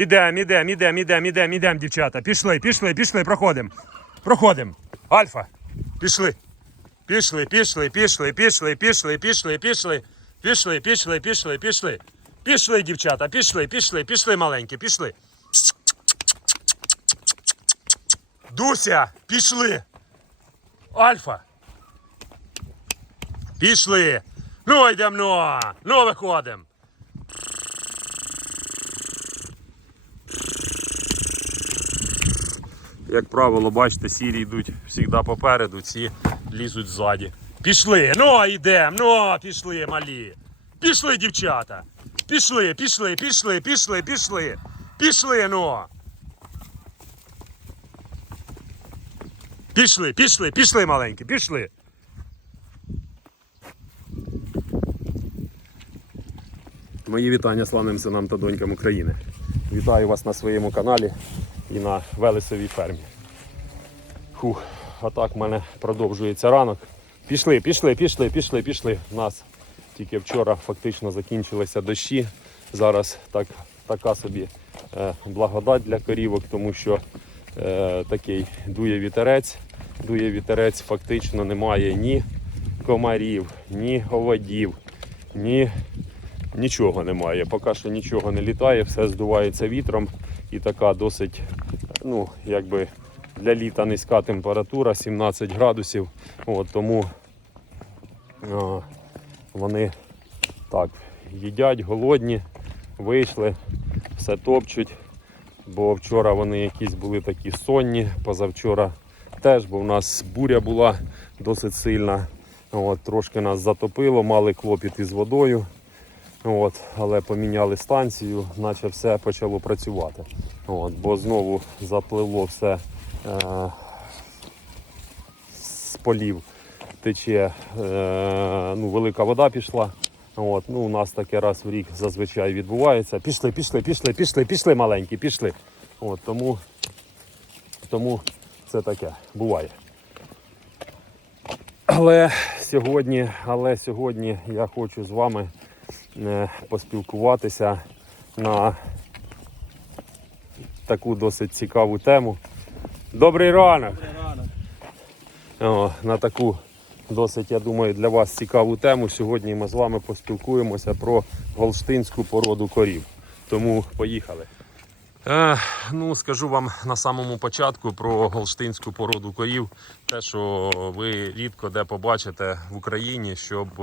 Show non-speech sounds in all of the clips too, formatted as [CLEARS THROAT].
Ідем, ідем, ідем, ідем, ідем, ідем, дівчата. Пішли, пішли, пішли, проходимо. Проходимо. Альфа. Пішли. Пішли, пішли, пішли, пішли, пішли, пішли, пішли. Пішли, пішли, пішли, пішли. Пішли, дівчата, пішли, пішли, пішли, маленькі, пішли. Дуся, пішли. Альфа. Пішли. Ну, йдемо, ну, ну, виходимо. Як правило, бачите, сірі йдуть завжди попереду, ці лізуть ззаді. Пішли, ну йдемо, ну пішли, малі. Пішли, дівчата. Пішли, пішли, пішли, пішли, пішли. Пішли, ну. Пішли, пішли, пішли, маленькі, пішли. Мої вітання славним синам та донькам України. Вітаю вас на своєму каналі і на Велесовій фермі. Фух, а так в мене продовжується ранок. Пішли, пішли, пішли, пішли, пішли. У нас тільки вчора фактично закінчилися дощі. Зараз так, така собі е, благодать для корівок, тому що е, такий дує вітерець. Дує вітерець, фактично немає ні комарів, ні оводів, ні нічого немає. Поки що нічого не літає, все здувається вітром і така досить, ну, якби для літа низька температура, 17 градусів. От, тому а, вони так їдять, голодні, вийшли, все топчуть. Бо вчора вони якісь були такі сонні, позавчора теж, бо в нас буря була досить сильна. От, трошки нас затопило, мали клопіт із водою. От, але поміняли станцію, наче все почало працювати. От, бо знову запливло все е, з полів тече, е, ну, велика вода пішла. От, ну, у нас таке раз в рік зазвичай відбувається. Пішли, пішли, пішли, пішли, пішли маленькі, пішли. От, тому, тому це таке буває. Але сьогодні, але сьогодні я хочу з вами поспілкуватися на таку досить цікаву тему. Добрий ранок! О, на таку досить, я думаю, для вас цікаву тему. Сьогодні ми з вами поспілкуємося про голштинську породу корів. Тому поїхали. Е, ну, скажу вам на самому початку про голштинську породу корів. Те, що ви рідко де побачите в Україні, щоб е,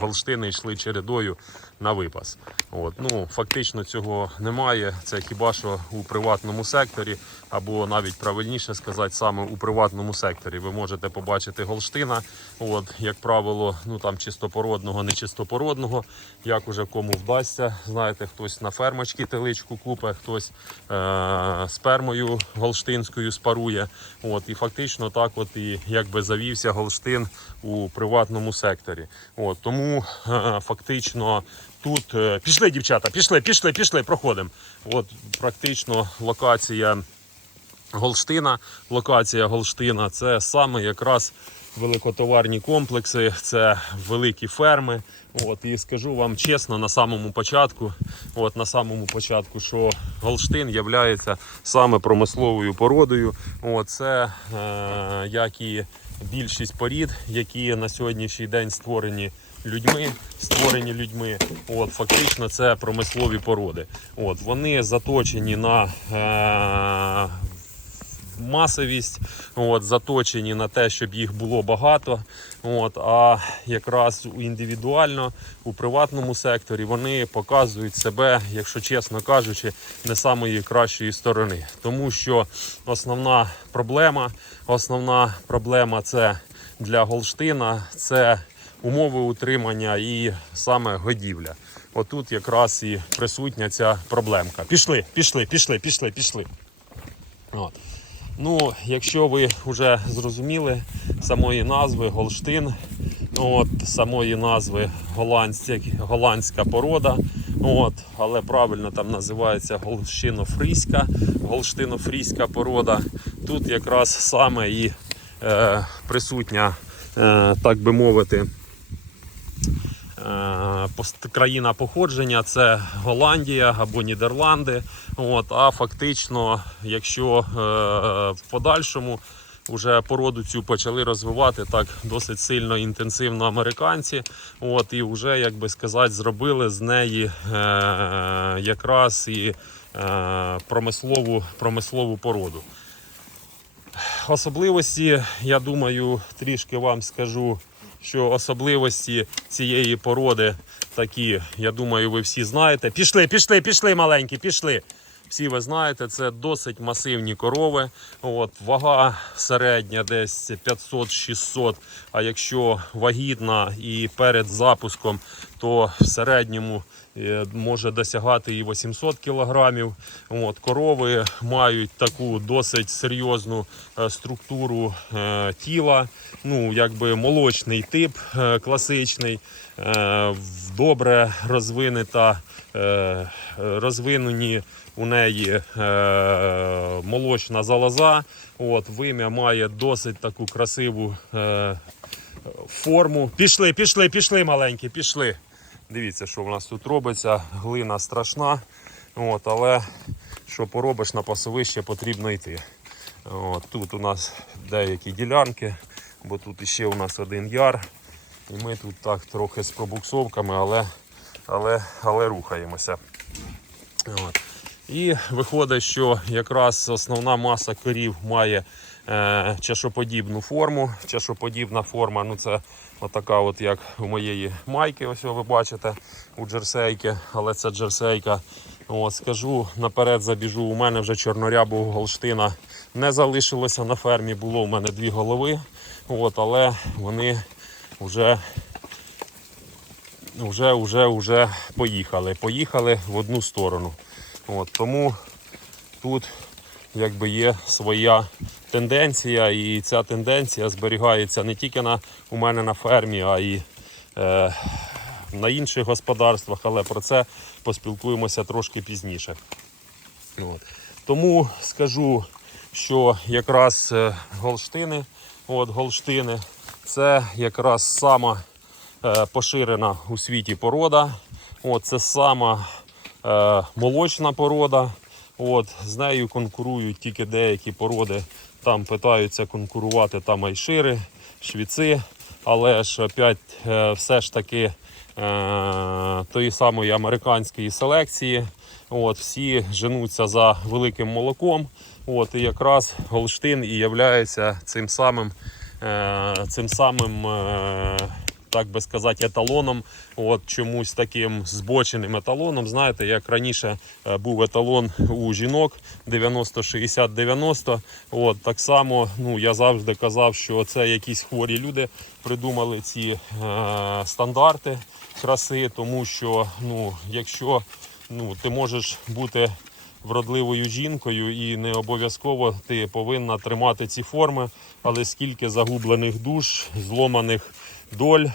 голштини йшли чередою на випас. От, ну, фактично цього немає. Це хіба що у приватному секторі, або навіть правильніше сказати, саме у приватному секторі. Ви можете побачити голштина, от, як правило, ну там чистопородного, нечистопородного, як уже кому вдасться. Знаєте, хтось на фермочки теличку купе, хтось е- спермою голштинською спарує. От, і фактично так от і якби завівся голштин у приватному секторі. От, тому е- фактично тут е, пішли, дівчата, пішли, пішли, пішли, проходимо. От практично локація. Голштина, локація Голштина це саме якраз великотоварні комплекси, це великі ферми. От, і скажу вам чесно, на самому початку, от, на самому початку, що Голштин є саме промисловою породою. От, це е, як і більшість порід, які на сьогоднішній день створені людьми, створені людьми. От, фактично, це промислові породи. От, вони заточені на е, масовість, от, заточені на те, щоб їх було багато. От, а якраз індивідуально у приватному секторі вони показують себе, якщо чесно кажучи, не самої кращої сторони. Тому що основна проблема, основна проблема це для Голштина це умови утримання і саме годівля. Отут якраз і присутня ця проблемка. Пішли, пішли, пішли, пішли, пішли. От. Ну, якщо ви вже зрозуміли самої назви Голштин, от, самої назви голландська, порода, от, але правильно там називається голштино-фрійська, голштино-фрійська порода. Тут якраз саме і е, присутня, е, так би мовити, країна походження це Голландія або Нідерланди. От, а фактично, якщо е, в подальшому вже породу цю почали розвивати так досить сильно інтенсивно американці. От, і вже, як би сказати, зробили з неї е, якраз і е, промислову, промислову породу. Особливості, я думаю, трішки вам скажу, що особливості цієї породи такі, я думаю, ви всі знаєте. Пішли, пішли, пішли, маленькі, пішли. Всі ви знаєте, це досить масивні корови. От, вага середня десь 500-600. А якщо вагітна і перед запуском, то в середньому може досягати і 800 кілограмів. От, корови мають таку досить серйозну е, структуру е, тіла, ну якби молочний тип е, класичний, е, добре розвинена, е, розвинені у неї е, молочна залоза. От, вим'я має досить таку красиву е, форму. Пішли, пішли, пішли, маленькі, пішли. Дивіться, що в нас тут робиться. Глина страшна. От, але що поробиш на пасовище, потрібно йти. От, тут у нас деякі ділянки, бо тут іще у нас один яр. І ми тут так трохи з пробуксовками, але, але, але рухаємося. От. І виходить, що якраз основна маса корів має е, чашоподібну форму. Чашоподібна форма, ну це отака, от як у моєї майки, ось ви бачите, у джерсейки, але це джерсейка. От, скажу наперед забіжу, у мене вже чорнорябого голштина не залишилося на фермі, було у мене дві голови, от, але вони вже вже, вже, вже поїхали. Поїхали в одну сторону. От, тому тут якби є своя тенденція, і ця тенденція зберігається не тільки на, у мене на фермі, а й е, на інших господарствах, але про це поспілкуємося трошки пізніше. От. Тому скажу, що якраз е, голштини, от голштини, це якраз сама е, поширена у світі порода. От, це сама е, молочна порода. От, з нею конкурують тільки деякі породи. Там питаються конкурувати там айшири, швіци, але ж опять е, все ж таки е, тої самої американської селекції. От, всі женуться за великим молоком. От, і якраз Голштин і являється цим самим, е, цим самим так би сказати, еталоном. От чомусь таким збоченим еталоном. Знаєте, як раніше е, був еталон у жінок 90-60-90. От так само, ну я завжди казав, що це якісь хворі люди придумали ці е, стандарти краси, тому що ну, якщо ну, ти можеш бути вродливою жінкою і не обов'язково ти повинна тримати ці форми, але скільки загублених душ, зломаних доль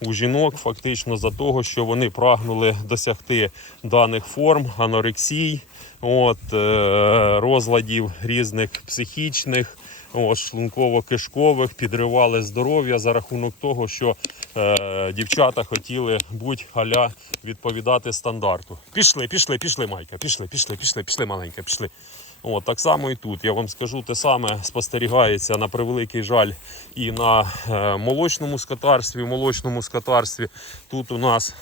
у жінок, фактично за того, що вони прагнули досягти даних форм, анорексій, от, е, розладів різних психічних. Шлунково-кишкових підривали здоров'я за рахунок того, що е, дівчата хотіли будь аля відповідати стандарту. Пішли, пішли, пішли, Майка, пішли, пішли, пішли, пішли, маленька, пішли. От, так само і тут. Я вам скажу, те саме спостерігається на превеликий жаль і на е, молочному скотарстві. В молочному скотарстві тут у нас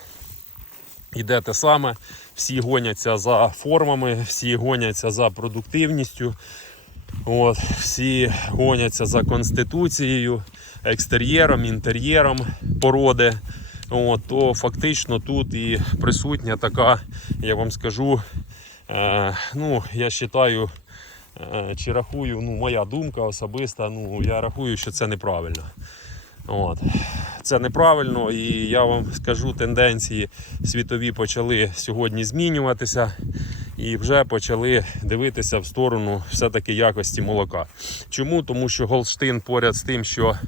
іде те саме. Всі гоняться за формами, всі гоняться за продуктивністю. От, всі гоняться за конституцією, екстер'єром, інтер'єром породи. От, то фактично тут і присутня така, я вам скажу, ну, я вважаю, е, чи рахую, ну, моя думка особиста, ну, я рахую, що це неправильно. От. Це неправильно, і я вам скажу, тенденції світові почали сьогодні змінюватися і вже почали дивитися в сторону все-таки якості молока. Чому? Тому що Голштин поряд з тим, що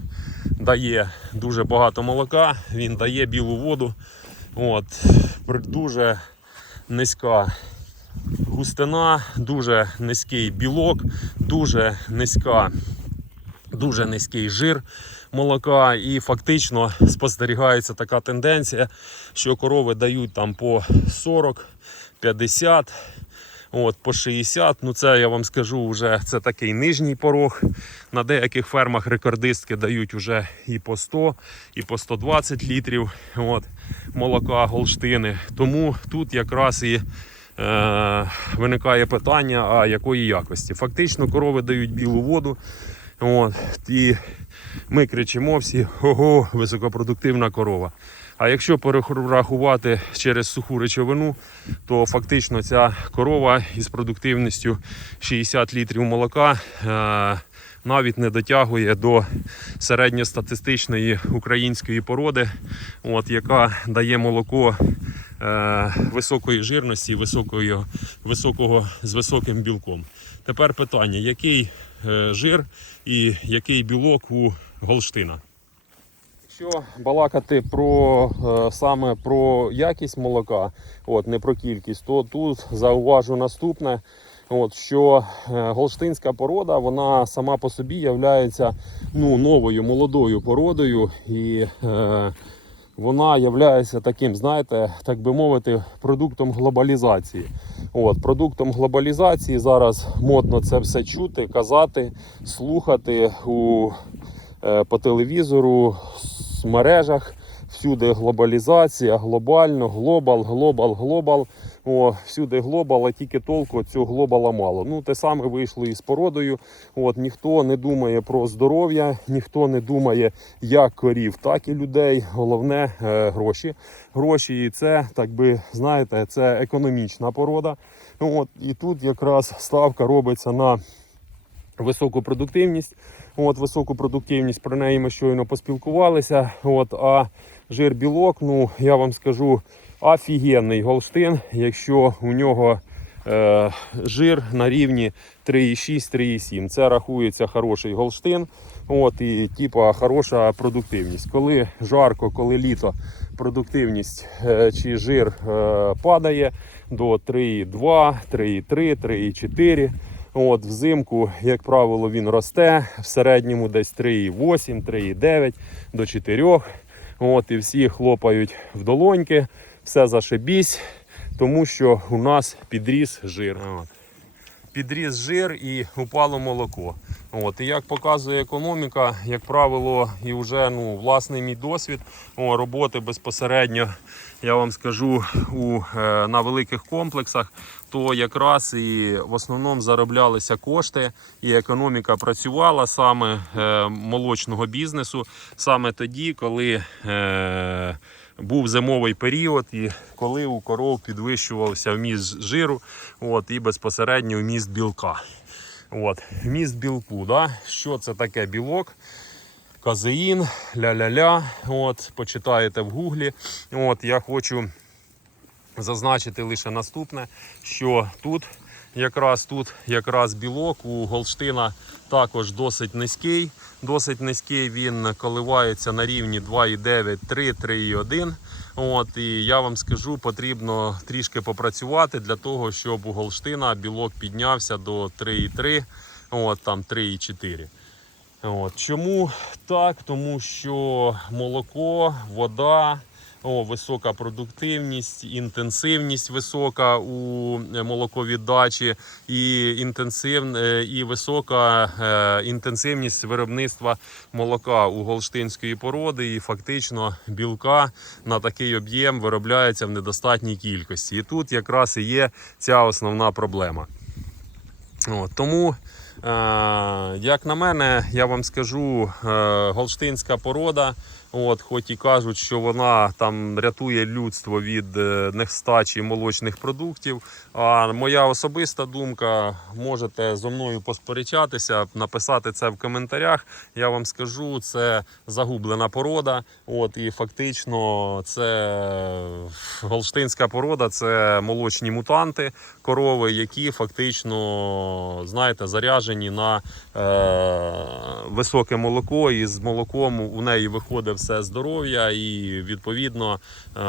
дає дуже багато молока, він дає білу воду. От, дуже низька густина, дуже низький білок, дуже низька дуже низький жир молока, і фактично спостерігається така тенденція, що корови дають там по 40, 50. От, по 60, ну це я вам скажу, вже це такий нижній порог. На деяких фермах рекордистки дають вже і по 100, і по 120 літрів от, молока голштини. Тому тут якраз і виникає питання, а якої якості. Фактично корови дають білу воду. От, і ми кричимо всі: ого, високопродуктивна корова. А якщо перерахувати через суху речовину, то фактично ця корова із продуктивністю 60 літрів молока е, навіть не дотягує до середньостатистичної української породи, от, яка дає молоко е, високої жирності, високої, високого, з високим білком. Тепер питання: який е, жир і який білок у Голштина? Якщо балакати про е, саме про якість молока, от не про кількість, то тут зауважу наступне. От, що е, голштинська порода, вона сама по собі є ну, новою молодою породою, і е, вона є таким, знаєте, так би мовити, продуктом глобалізації. От, продуктом глобалізації зараз модно це все чути, казати, слухати у, е, по телевізору, в мережах. Всюди глобалізація, глобально, глобал, глобал, глобал. О, всюди глобал, а тільки толку цього глобала мало. Ну, те саме вийшло і з породою. От, ніхто не думає про здоров'я, ніхто не думає як корів, так і людей. Головне е, гроші. Гроші і це, так би знаєте, це економічна порода. От, і тут якраз ставка робиться на високу продуктивність. От, високу продуктивність, про неї ми щойно поспілкувалися. От, а жир білок, ну я вам скажу, офігенний голштин, якщо у нього е, жир на рівні 3,6-3,7. Це рахується хороший голштин. От, і типа хороша продуктивність. Коли жарко, коли літо, продуктивність е, чи жир е, падає до 3,2, 3,3, 3,4. От, Взимку, як правило, він росте в середньому десь 3,8, 3,9 до 4. От, І всі хлопають в долоньки, все зашибісь, тому що у нас підріс жир. Підріс жир і упало молоко. От, І як показує економіка, як правило, і вже ну, власний мій досвід о, роботи безпосередньо, я вам скажу, у, е, на великих комплексах, то якраз і в основному зароблялися кошти, і економіка працювала саме е, молочного бізнесу, саме тоді, коли. Е, був зимовий період, і коли у коров підвищувався вміст жиру от, і безпосередньо вміст білка. От, Вміст білку. Да? Що це таке білок? Казеїн, ля-ля-ля. От, Почитаєте в гуглі. От, Я хочу зазначити лише наступне, що тут якраз тут якраз білок у Голштина також досить низький. Досить низький він коливається на рівні 2,9, 3, 3,1. От, І я вам скажу, потрібно трішки попрацювати для того, щоб у Голштина білок піднявся до 3,3, от, там 3,4. От. Чому так? Тому що молоко, вода. О, висока продуктивність, інтенсивність висока у молоковіддачі і інтенсив, е, і висока е, інтенсивність виробництва молока у голштинської породи. І фактично білка на такий об'єм виробляється в недостатній кількості. І тут якраз і є ця основна проблема. От, Тому Е, як на мене, я вам скажу, е, голштинська порода, от, хоч і кажуть, що вона там рятує людство від е, нестачі молочних продуктів. А моя особиста думка, можете зо мною посперечатися, написати це в коментарях. Я вам скажу, це загублена порода. От, І фактично це голштинська порода це молочні мутанти корови, які фактично знаєте, заряджені на е, високе молоко, і з молоком у неї виходить все здоров'я, і відповідно. Е,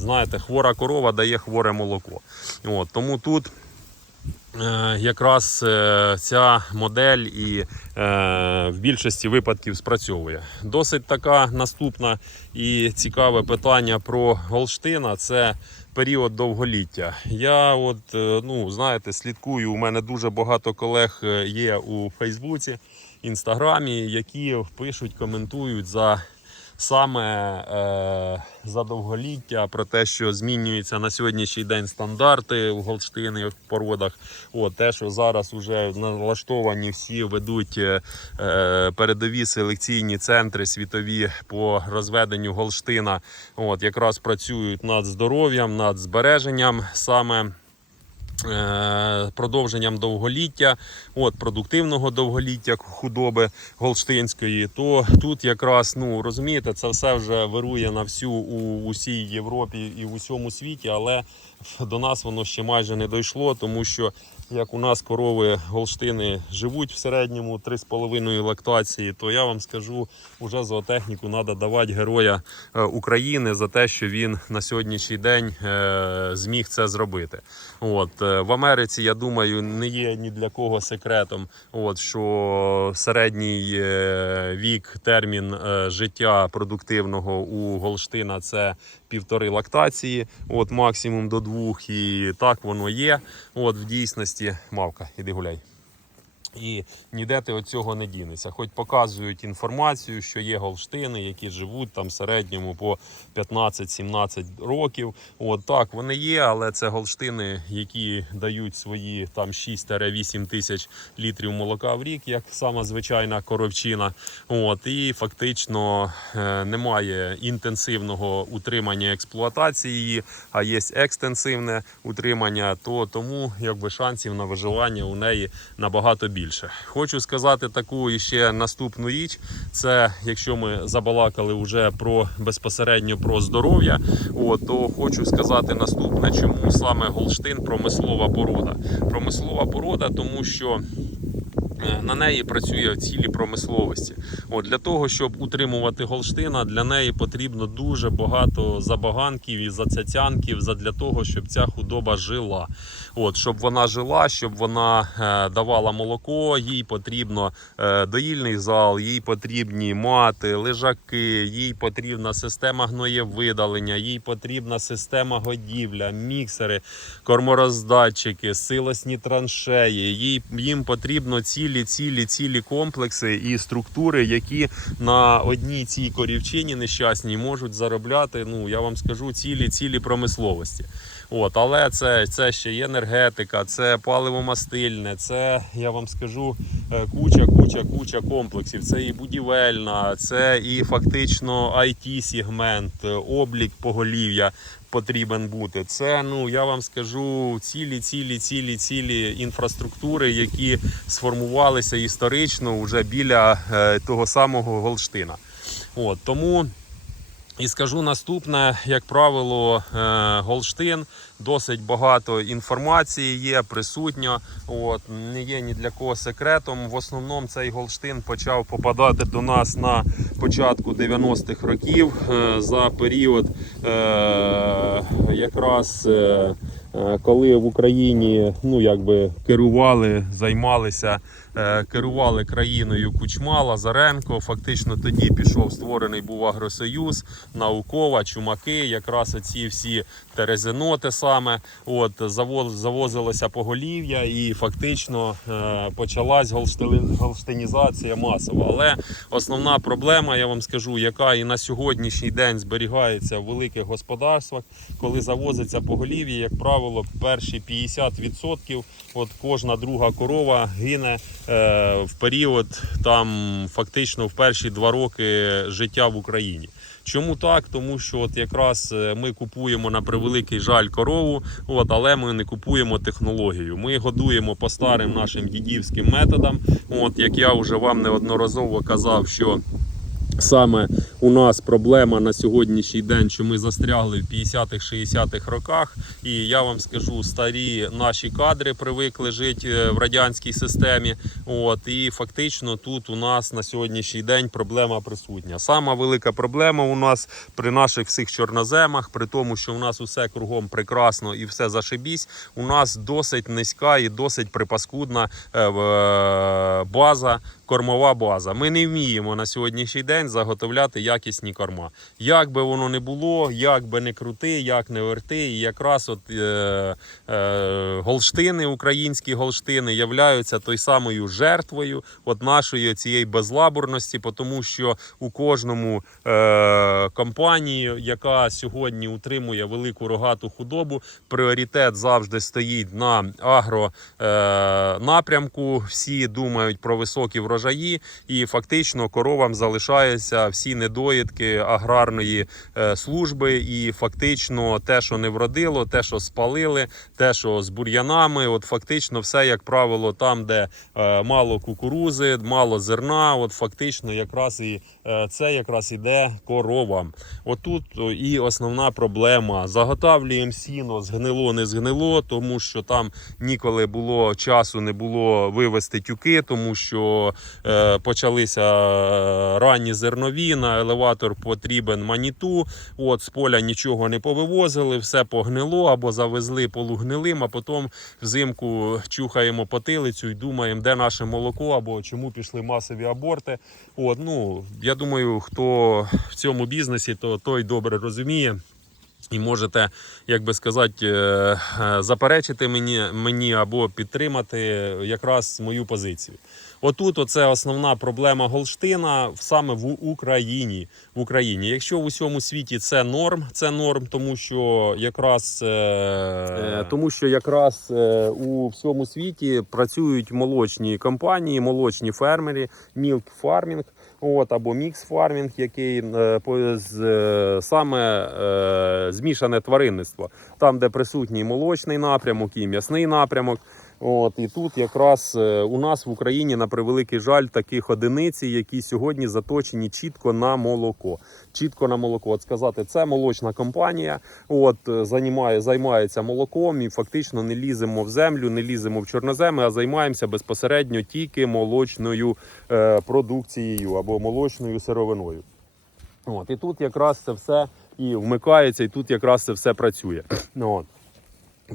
Знаєте, хвора корова дає хворе молоко. От, Тому тут Е, Якраз е, ця модель і е, в більшості випадків спрацьовує. Досить така наступна і цікаве питання про Голштина це період довголіття. Я, от, е, ну, знаєте, слідкую. У мене дуже багато колег е, є у Фейсбуці, Інстаграмі, які пишуть, коментують за саме е, за довголіття, про те, що змінюються на сьогоднішній день стандарти в Голштини в породах. От, те, що зараз вже налаштовані всі ведуть е, е, передові селекційні центри світові по розведенню Голштина. От, якраз працюють над здоров'ям, над збереженням саме. Е, Продовженням довголіття, от продуктивного довголіття худоби голштинської, то тут якраз ну розумієте, це все вже вирує на всю у усій Європі і в усьому світі, але до нас воно ще майже не дійшло, тому що як у нас корови голштини живуть в середньому 3,5 лактації, то я вам скажу, уже зоотехніку треба давати героя е, України за те, що він на сьогоднішній день е, зміг це зробити. От е, в Америці, я думаю, не є ні для кого секретом, от що середній вік, термін життя продуктивного у Голштина це півтори лактації, от максимум до двох, і так воно є. От в дійсності мавка, іди гуляй. І ніде ти від цього не дінешся. Хоч показують інформацію, що є голштини, які живуть там в середньому по 15-17 років. От так вони є, але це голштини, які дають свої там 6-8 тисяч літрів молока в рік, як сама звичайна коровчина. От і фактично е, немає інтенсивного утримання експлуатації а є екстенсивне утримання, то тому якби шансів на виживання у неї набагато більше. Хочу сказати таку ще наступну річ. Це якщо ми забалакали вже про безпосередньо про здоров'я, то хочу сказати наступне, чому саме Голштин промислова порода. Промислова порода, тому що. Е, На неї працює в цілій промисловості. От для того, щоб утримувати Голштина, для неї потрібно дуже багато забаганків і зацяцянків для того, щоб ця худоба жила. От, щоб вона жила, щоб вона е, давала молоко, їй потрібно е, доїльний зал, їй потрібні мати, лежаки, їй потрібна система гноєвидалення, їй потрібна система годівля, міксери, кормороздатчики, силосні траншеї. Їй, їм потрібно цілі, цілі, цілі цілі комплекси і структури, які на одній цій корівчині нещасній можуть заробляти. Ну я вам скажу цілі, цілі промисловості. От, але це, це ще є енергетика, це паливомастильне, це я вам скажу е, куча, куча, куча комплексів. Це і будівельна, це і фактично it сегмент, е, облік поголів'я потрібен бути. Це ну я вам скажу цілі, цілі, цілі, цілі інфраструктури, які сформувалися історично вже біля е, того самого Голштина. От тому. І скажу наступне, як правило, е, Голштин досить багато інформації є, присутньо. От не є ні для кого секретом. В основному цей Голштин почав попадати до нас на початку 90-х років е, за період е, якраз. Е, Коли в Україні ну якби керували, займалися, е, керували країною Кучма, Лазаренко. Фактично тоді пішов створений був Агросоюз, наукова, чумаки, якраз оці всі терезиноти саме. От завозилося поголів'я, і фактично е, почалась голштинізація масова. Але основна проблема, я вам скажу, яка і на сьогоднішній день зберігається в великих господарствах, коли завозиться поголів'я, як правило, перші 50% от кожна друга корова гине е, в період там фактично в перші два роки життя в Україні. Чому так? Тому що от якраз е, ми купуємо на превеликий жаль корову, от, але ми не купуємо технологію. Ми годуємо по старим нашим дідівським методам. От, як я вже вам неодноразово казав, що саме у нас проблема на сьогоднішній день, що ми застрягли в 50-х, 60-х роках. І я вам скажу, старі наші кадри привикли жити е, в радянській системі. От і фактично тут у нас на сьогоднішній день проблема присутня. Сама велика проблема у нас при наших всіх чорноземах, при тому, що у нас усе кругом прекрасно і все зашибісь. У нас досить низька і досить припаскудна е, е, база. Кормова база. Ми не вміємо на сьогоднішній день заготовляти якісні корма. Як би воно не було, як би не крути, як не верти, і якраз от е, е, голштини, українські голштини, являються той самою жертвою от нашої цієї безлабурності, тому що у кожному е, компанії, яка сьогодні утримує велику рогату худобу, пріоритет завжди стоїть на агро е, напрямку. Всі думають про високі врожаї, і фактично коровам залишаються всі недоїдки аграрної е, служби. І фактично те, що не вродило, те, що спалили, те, що з бур'янами, от фактично все, як правило, там, де е, мало кукурузи, мало зерна, от фактично якраз і е, це якраз іде коровам. Отут і основна проблема. Заготавлюємо сіно, згнило, не згнило, тому що там ніколи було часу, не було вивести тюки, тому що почалися ранні зернові, на елеватор потрібен маніту. От з поля нічого не повивозили, все погнило або завезли полугнилим, а потім взимку чухаємо потилицю і думаємо, де наше молоко або чому пішли масові аборти. От, ну, я думаю, хто в цьому бізнесі, то той добре розуміє. І можете, як би сказати, е, е, заперечити мені, мені або підтримати якраз мою позицію. Отут оце основна проблема Голштина саме в Україні. В Україні. Якщо в усьому світі це норм, це норм, тому що якраз е, тому що якраз у всьому світі працюють молочні компанії, молочні фермери, milk farming, От або мікс фармінг, який е, з, саме е, змішане тваринництво, там, де присутній молочний напрямок і м'ясний напрямок. От і тут якраз е, у нас в Україні на превеликий жаль таких одиниці, які сьогодні заточені чітко на молоко. Чітко на молоко. От сказати, це молочна компанія. От е, займає, займається молоком і фактично не ліземо в землю, не ліземо в чорноземи, а займаємося безпосередньо тільки молочною е, продукцією або молочною сировиною. От і тут якраз це все і вмикається, і тут якраз це все працює. От.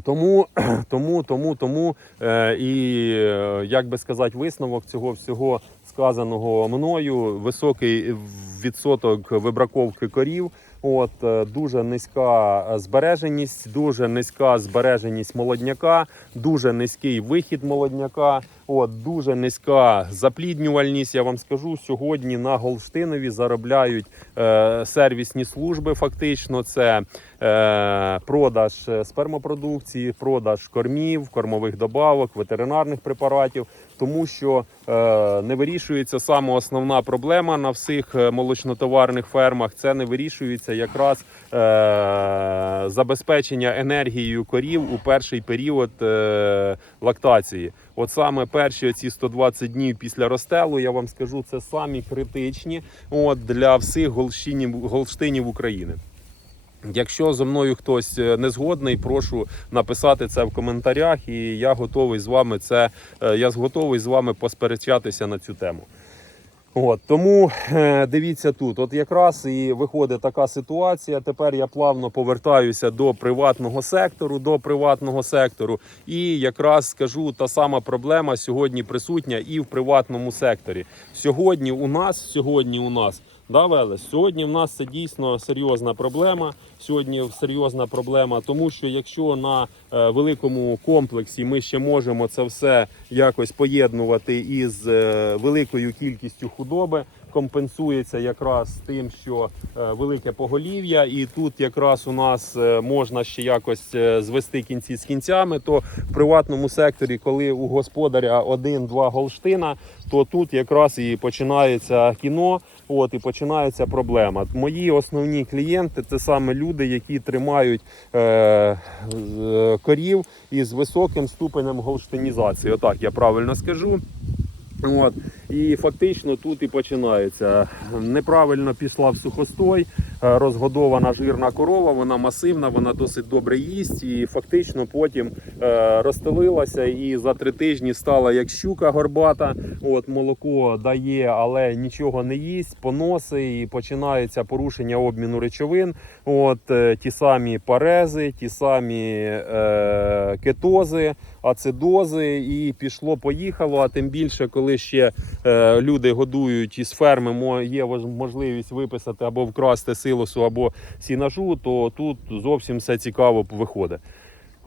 Тому, [CLEARS THROAT] тому, тому, тому е, і е, як би сказати, висновок цього всього сказаного мною високий відсоток вибраковки корів. От е, дуже низька збереженість, дуже низька збереженість молодняка, дуже низький вихід молодняка. От дуже низька запліднювальність. Я вам скажу сьогодні на Голштинові заробляють е, сервісні служби. Фактично, це е, продаж е, спермопродукції, продаж кормів, кормових добавок, ветеринарних препаратів, тому що е, не вирішується саме основна проблема на всіх е, молочнотоварних фермах. Це не вирішується якраз е, забезпечення енергією корів у перший період е, лактації. От саме перші ці 120 днів після розстелу, я вам скажу, це самі критичні от, для всіх голштинів, голштинів України. Якщо зо мною хтось е, не згодний, прошу написати це в коментарях, і я готовий з вами це. е, Я готовий з вами посперечатися на цю тему. От тому е, дивіться тут. От якраз і виходить така ситуація. Тепер я плавно повертаюся до приватного сектору, до приватного сектору, і якраз скажу, та сама проблема сьогодні присутня і в приватному секторі. Сьогодні у нас, сьогодні у нас. Да, Велес? Сьогодні в нас це дійсно серйозна проблема. Сьогодні серйозна проблема, тому що якщо на е, великому комплексі ми ще можемо це все якось поєднувати із е, великою кількістю худоби, компенсується якраз тим, що е, велике поголів'я, і тут якраз у нас можна ще якось звести кінці з кінцями. То в приватному секторі, коли у господаря один-два голштина, то тут якраз і починається кіно. От і починається проблема. Мої основні клієнти це саме люди, які тримають е, е, корів із високим ступенем голштинізації. Отак я правильно скажу. От. І фактично тут і починається. Неправильно пішла в сухостой, е, розгодована жирна корова, вона масивна, вона досить добре їсть. І фактично потім е, розстелилася і за три тижні стала як щука горбата. От, молоко дає, але нічого не їсть, поноси і починається порушення обміну речовин. От, е, ті самі парези, ті самі е, кетози, ацидози, і пішло-поїхало. А тим більше, коли ще е, люди годують із ферми, є можливість виписати або вкрасти силосу, або сінажу, то тут зовсім все цікаво виходить.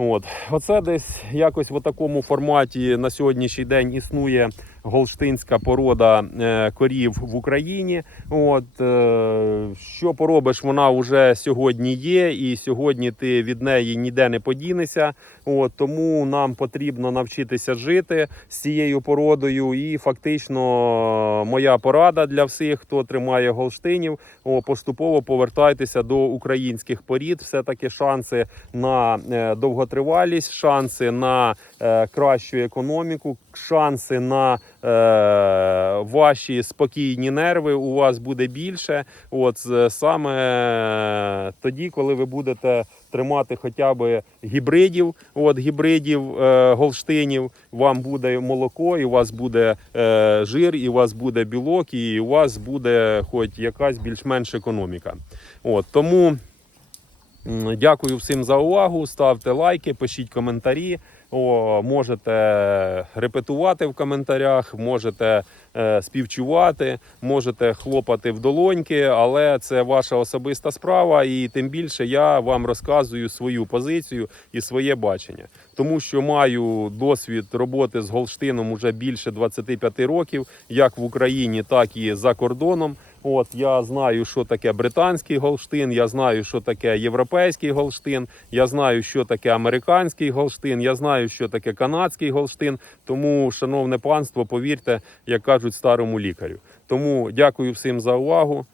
От. Оце десь якось в такому форматі на сьогоднішній день існує голштинська порода е, корів в Україні. От, е, що поробиш, вона вже сьогодні є, і сьогодні ти від неї ніде не подінешся. От, тому нам потрібно навчитися жити з цією породою. І фактично моя порада для всіх, хто тримає голштинів, поступово повертайтеся до українських порід. Все таки шанси на е, довготривалість, шанси на е, кращу економіку, шанси на е, ваші спокійні нерви у вас буде більше. От саме тоді, коли ви будете тримати хоча б гібридів, от гібридів е, голштинів, вам буде молоко, і у вас буде е, жир, і у вас буде білок, і у вас буде хоч якась більш-менш економіка. От тому. Дякую всім за увагу. Ставте лайки, пишіть коментарі. О, можете репетувати в коментарях, можете е, співчувати, можете хлопати в долоньки, але це ваша особиста справа, і тим більше я вам розказую свою позицію і своє бачення, тому що маю досвід роботи з Голштином уже більше 25 років, як в Україні, так і за кордоном. От я знаю, що таке британський голштин, я знаю, що таке європейський голштин, я знаю, що таке американський голштин, я знаю, що таке канадський голштин. Тому, шановне панство, повірте, як кажуть старому лікарю. Тому дякую всім за увагу.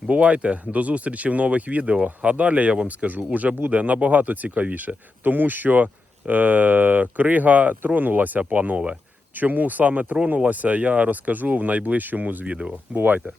Бувайте, до зустрічі в нових відео. А далі я вам скажу, уже буде набагато цікавіше, тому що е, крига тронулася, панове. Чому саме тронулася, я розкажу в найближчому з відео. Бувайте!